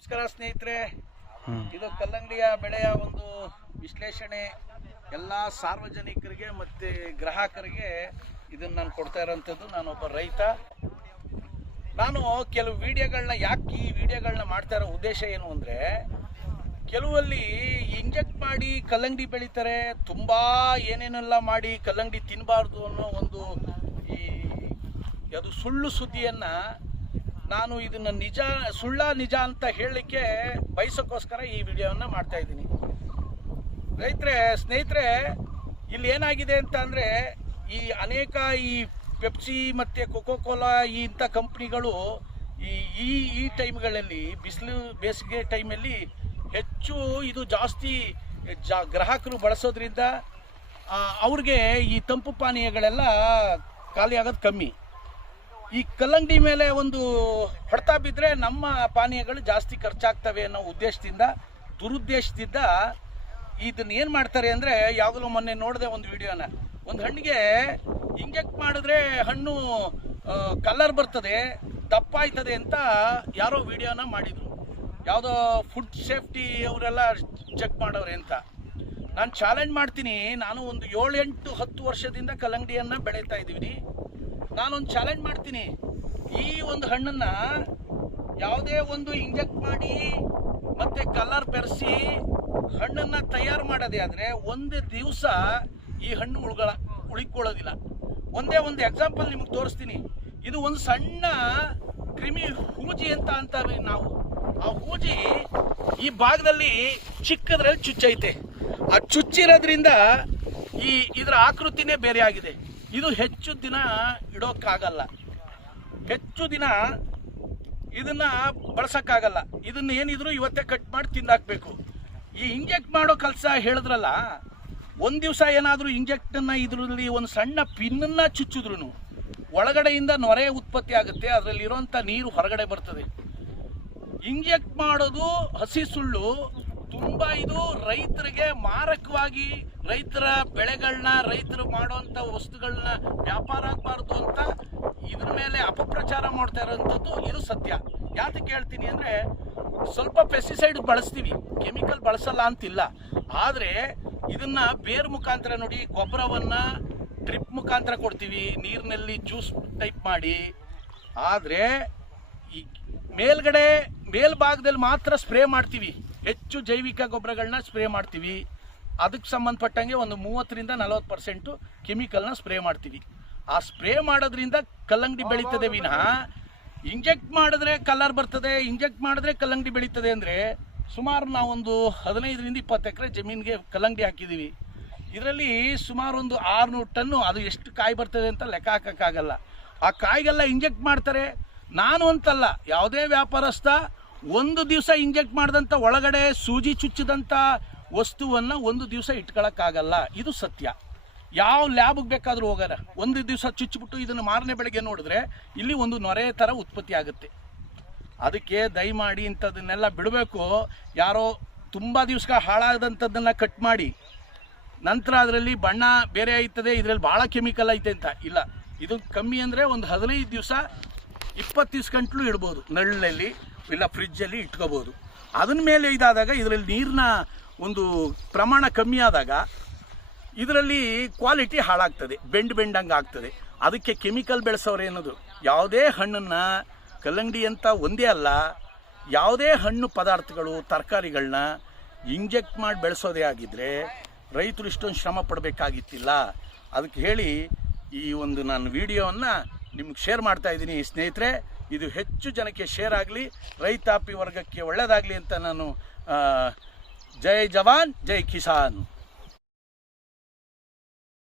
ನಮಸ್ಕಾರ ಸ್ನೇಹಿತರೆ, ಇದು ಕಲ್ಲಂಗಡಿಯ ಬೆಳೆಯ ಒಂದು ವಿಶ್ಲೇಷಣೆ. ಎಲ್ಲ ಸಾರ್ವಜನಿಕರಿಗೆ ಮತ್ತು ಗ್ರಾಹಕರಿಗೆ ಇದನ್ನು ನಾನು ಕೊಡ್ತಾ ಇರೋಂಥದ್ದು. ನಾನೊಬ್ಬ ರೈತ. ನಾನು ಕೆಲವು ವಿಡಿಯೋಗಳನ್ನ ಯಾಕೆ ಈ ವಿಡಿಯೋಗಳನ್ನ ಮಾಡ್ತಾ ಇರೋ ಉದ್ದೇಶ ಏನು ಅಂದರೆ, ಕೆಲವಲ್ಲಿ ಇಂಜೆಕ್ಟ್ ಮಾಡಿ ಕಲ್ಲಂಗಡಿ ಬೆಳೀತಾರೆ, ತುಂಬ ಏನೇನೆಲ್ಲ ಮಾಡಿ ಕಲ್ಲಂಗಡಿ ತಿನ್ನಬಾರ್ದು ಅನ್ನೋ ಒಂದು ಅದು ಸುಳ್ಳು ಸುದ್ದಿಯನ್ನು ನಾನು ಇದನ್ನು ನಿಜ ಅಂತ ಹೇಳಲಿಕ್ಕೆ ಬಯಸೋಕ್ಕೋಸ್ಕರ ಈ ವಿಡಿಯೋವನ್ನು ಮಾಡ್ತಾ ಇದ್ದೀನಿ. ಸ್ನೇಹಿತರೆ, ಇಲ್ಲಿ ಏನಾಗಿದೆ ಅಂತ ಅಂದರೆ, ಈ ಅನೇಕ ಈ ಪೆಪ್ಸಿ ಮತ್ತು ಕೊಕೋ ಕೋಲಾ ಇಂಥ ಕಂಪ್ನಿಗಳು ಈ ಟೈಮ್ಗಳಲ್ಲಿ ಬೇಸಿಗೆ ಟೈಮಲ್ಲಿ ಹೆಚ್ಚು ಇದು ಜಾಸ್ತಿ ಗ್ರಾಹಕರು ಬಳಸೋದ್ರಿಂದ ಅವ್ರಿಗೆ ಈ ತಂಪು ಪಾನೀಯಗಳೆಲ್ಲ ಖಾಲಿ ಆಗೋದು ಕಮ್ಮಿ. ಈ ಕಲ್ಲಂಗಡಿ ಮೇಲೆ ಒಂದು ಹೊಡೆತ ಬಿದ್ದರೆ ನಮ್ಮ ಪಾನೀಯಗಳು ಜಾಸ್ತಿ ಖರ್ಚಾಗ್ತವೆ ಅನ್ನೋ ದುರುದ್ದೇಶದಿಂದ ಇದನ್ನ ಏನು ಮಾಡ್ತಾರೆ ಅಂದರೆ, ಯಾವುದೋ ಮೊನ್ನೆ ನೋಡಿದೆ ಒಂದು ವಿಡಿಯೋನ, ಒಂದು ಹಣ್ಣಿಗೆ ಇಂಜೆಕ್ಟ್ ಮಾಡಿದ್ರೆ ಹಣ್ಣು ಕಲರ್ ಬರ್ತದೆ, ದಪ್ಪ ಆಯ್ತದೆ ಅಂತ ಯಾರೋ ವಿಡಿಯೋನ ಮಾಡಿದರು. ಯಾವುದೋ ಫುಡ್ ಸೇಫ್ಟಿ ಅವರೆಲ್ಲ ಚೆಕ್ ಮಾಡೋರೆ ಅಂತ. ನಾನು ಚಾಲೆಂಜ್ ಮಾಡ್ತೀನಿ. ನಾನು ಒಂದು 7-8-10 ವರ್ಷದಿಂದ ಕಲ್ಲಂಗಡಿಯನ್ನು ಬೆಳೀತಾ ಇದ್ದೀವಿ. ನಾನೊಂದು ಚಾಲೆಂಜ್ ಮಾಡ್ತೀನಿ, ಈ ಒಂದು ಹಣ್ಣನ್ನು ಯಾವುದೇ ಒಂದು ಇಂಜೆಕ್ಟ್ ಮಾಡಿ ಮತ್ತು ಕಲರ್ ಬೆರೆಸಿ ಹಣ್ಣನ್ನು ತಯಾರು ಮಾಡೋದೇ ಆದರೆ ಒಂದು ದಿವಸ ಈ ಹಣ್ಣು ಉಳಿಕೊಳ್ಳೋದಿಲ್ಲ. ಒಂದೇ ಒಂದು ಎಕ್ಸಾಂಪಲ್ ನಿಮಗೆ ತೋರಿಸ್ತೀನಿ. ಇದು ಒಂದು ಸಣ್ಣ ಕ್ರಿಮಿ ಹೂಜಿ ಅಂತ ಅಂತಾರೆ ನಾವು. ಆ ಹೂಜಿ ಈ ಭಾಗದಲ್ಲಿ ಚಿಕ್ಕದ್ರಲ್ಲಿ ಚುಚ್ಚೈತೆ. ಆ ಚುಚ್ಚಿರೋದ್ರಿಂದ ಇದರ ಆಕೃತಿನೇ ಬೇರೆ ಆಗಿದೆ. ಇದು ಹೆಚ್ಚು ದಿನ ಇಡೋಕ್ಕಾಗಲ್ಲ, ಹೆಚ್ಚು ದಿನ ಇದನ್ನು ಬಳಸೋಕ್ಕಾಗಲ್ಲ. ಇದನ್ನು ಏನಿದ್ರು ಇವತ್ತೇ ಕಟ್ ಮಾಡಿ ತಿಂದಾಕಬೇಕು. ಈ ಇಂಜೆಕ್ಟ್ ಮಾಡೋ ಕೆಲಸ ಹೇಳಿದ್ರಲ್ಲ, ಒಂದು ದಿವಸ ಏನಾದರೂ ಇಂಜೆಕ್ಟನ್ನು ಇದರಲ್ಲಿ ಒಂದು ಸಣ್ಣ ಪಿನ್ನನ್ನು ಚುಚ್ಚಿದ್ರು ಒಳಗಡೆಯಿಂದ ನೊರೆ ಉತ್ಪತ್ತಿ ಆಗುತ್ತೆ, ಅದರಲ್ಲಿರೋಂಥ ನೀರು ಹೊರಗಡೆ ಬರ್ತದೆ. ಇಂಜೆಕ್ಟ್ ಮಾಡೋದು ಹಸಿ ಸುಳ್ಳು. ತುಂಬ ಇದು ರೈತರಿಗೆ ಮಾರಕವಾಗಿ, ರೈತರ ಬೆಳೆಗಳನ್ನ, ರೈತರು ಮಾಡುವಂಥ ವಸ್ತುಗಳನ್ನ ವ್ಯಾಪಾರ ಆಗಬಾರ್ದು ಅಂತ ಇದ್ರ ಮೇಲೆ ಅಪಪ್ರಚಾರ ಮಾಡ್ತಾ ಇರೋಂಥದ್ದು ಇದು ಸತ್ಯ. ಯಾತಕ್ಕೆ ಹೇಳ್ತೀನಿ ಅಂದರೆ, ಸ್ವಲ್ಪ ಪೆಸ್ಟಿಸೈಡ್ ಬಳಸ್ತೀವಿ, ಕೆಮಿಕಲ್ ಬಳಸಲ್ಲ ಅಂತಿಲ್ಲ. ಆದರೆ ಇದನ್ನು ಬೇರು ಮುಖಾಂತರ ನೋಡಿ, ಗೊಬ್ಬರವನ್ನು ಡ್ರಿಪ್ ಮುಖಾಂತರ ಕೊಡ್ತೀವಿ, ನೀರಿನಲ್ಲಿ ಜ್ಯೂಸ್ ಟೈಪ್ ಮಾಡಿ. ಆದರೆ ಈ ಮೇಲ್ಭಾಗದಲ್ಲಿ ಮಾತ್ರ ಸ್ಪ್ರೇ ಮಾಡ್ತೀವಿ, ಹೆಚ್ಚು ಜೈವಿಕ ಗೊಬ್ಬರಗಳನ್ನ ಸ್ಪ್ರೇ ಮಾಡ್ತೀವಿ. ಅದಕ್ಕೆ ಸಂಬಂಧಪಟ್ಟಂಗೆ ಒಂದು 30-40% ಕೆಮಿಕಲ್ನ ಸ್ಪ್ರೇ ಮಾಡ್ತೀವಿ. ಆ ಸ್ಪ್ರೇ ಮಾಡೋದ್ರಿಂದ ಕಲ್ಲಂಗಡಿ ಬೆಳೀತದೆ ವಿನಃ ಇಂಜೆಕ್ಟ್ ಮಾಡಿದ್ರೆ ಕಲರ್ ಬರ್ತದೆ, ಇಂಜೆಕ್ಟ್ ಮಾಡಿದ್ರೆ ಕಲ್ಲಂಗಡಿ ಬೆಳೀತದೆ ಅಂದರೆ, ಸುಮಾರು ನಾವೊಂದು 15-20 ಎಕರೆ ಜಮೀನಿಗೆ ಕಲ್ಲಂಗಡಿ ಹಾಕಿದ್ದೀವಿ. ಇದರಲ್ಲಿ ಸುಮಾರು ಒಂದು 600 ಟನ್ನು, ಅದು ಎಷ್ಟು ಕಾಯಿ ಬರ್ತದೆ ಅಂತ ಲೆಕ್ಕ ಹಾಕೋಕ್ಕಾಗಲ್ಲ. ಆ ಕಾಯಿಗೆಲ್ಲ ಇಂಜೆಕ್ಟ್ ಮಾಡ್ತಾರೆ. ನಾನು ಅಂತಲ್ಲ, ಯಾವುದೇ ವ್ಯಾಪಾರಸ್ಥ ಒಂದು ದಿವಸ ಇಂಜೆಕ್ಟ್ ಮಾಡಿದಂಥ ಒಳಗಡೆ ಸೂಜಿ ಚುಚ್ಚಿದಂಥ ವಸ್ತುವನ್ನು ಒಂದು ದಿವಸ ಇಟ್ಕೊಳ್ಳೋಕ್ಕಾಗಲ್ಲ. ಇದು ಸತ್ಯ. ಯಾವ ಲ್ಯಾಬ್ಗೆ ಬೇಕಾದರೂ ಹೋಗಾರ, ಒಂದು ದಿವಸ ಚುಚ್ಚಿಬಿಟ್ಟು ಇದನ್ನು ಮಾರನೇ ಬೆಳಗ್ಗೆ ನೋಡಿದ್ರೆ ಇಲ್ಲಿ ಒಂದು ನೊರೆ ಥರ ಉತ್ಪತ್ತಿ ಆಗುತ್ತೆ. ಅದಕ್ಕೆ ದಯಮಾಡಿ ಇಂಥದನ್ನೆಲ್ಲ ಬಿಡಬೇಕು. ಯಾರೋ ತುಂಬ ದಿವಸ ಹಾಳಾದಂಥದ್ದನ್ನು ಕಟ್ ಮಾಡಿ ನಂತರ ಅದರಲ್ಲಿ ಬಣ್ಣ ಬೇರೆ ಆಯ್ತದೆ, ಇದರಲ್ಲಿ ಭಾಳ ಕೆಮಿಕಲ್ ಐತೆ ಅಂತ ಇಲ್ಲ. ಇದು ಕಮ್ಮಿ ಅಂದರೆ ಒಂದು 15 ದಿವಸ 20 ದಿವಸ ಗಂಟಲು ಇಡ್ಬೋದು, ನಳ್ಳಲ್ಲಿ ಇಲ್ಲ ಫ್ರಿಜ್ಜಲ್ಲಿ ಇಟ್ಕೋಬೋದು. ಅದನ್ನ ಮೇಲೆ ಇದಾದಾಗ ಇದರಲ್ಲಿ ನೀರಿನ ಒಂದು ಪ್ರಮಾಣ ಕಮ್ಮಿ ಆದಾಗ ಇದರಲ್ಲಿ ಕ್ವಾಲಿಟಿ ಹಾಳಾಗ್ತದೆ, ಬೆಂಡಂಗೆ ಆಗ್ತದೆ. ಅದಕ್ಕೆ ಕೆಮಿಕಲ್ ಬೆಳೆಸೋರು ಏನದು, ಯಾವುದೇ ಹಣ್ಣನ್ನು, ಕಲ್ಲಂಗಡಿ ಅಂತ ಒಂದೇ ಅಲ್ಲ, ಯಾವುದೇ ಹಣ್ಣು ಪದಾರ್ಥಗಳು, ತರಕಾರಿಗಳನ್ನ ಇಂಜೆಕ್ಟ್ ಮಾಡಿ ಬೆಳೆಸೋದೇ ಆಗಿದ್ದರೆ ರೈತರು ಇಷ್ಟೊಂದು ಶ್ರಮ ಪಡಬೇಕಾಗಿತ್ತಿಲ್ಲ. ಅದಕ್ಕೆ ಹೇಳಿ ಈ ಒಂದು ನಾನು ವಿಡಿಯೋವನ್ನು ನಿಮ್ಗೆ ಶೇರ್ ಮಾಡ್ತಾ ಇದ್ದೀನಿ. ಸ್ನೇಹಿತರೆ, ಇದು ಹೆಚ್ಚು ಜನಕ್ಕೆ ಶೇರ್ ಆಗಲಿ, ರೈತಾಪಿ ವರ್ಗಕ್ಕೆ ಒಳ್ಳೆಯದಾಗಲಿ ಅಂತ ನಾನು ಜೈ ಜವಾನ್ ಜೈ ಕಿಸಾನ್.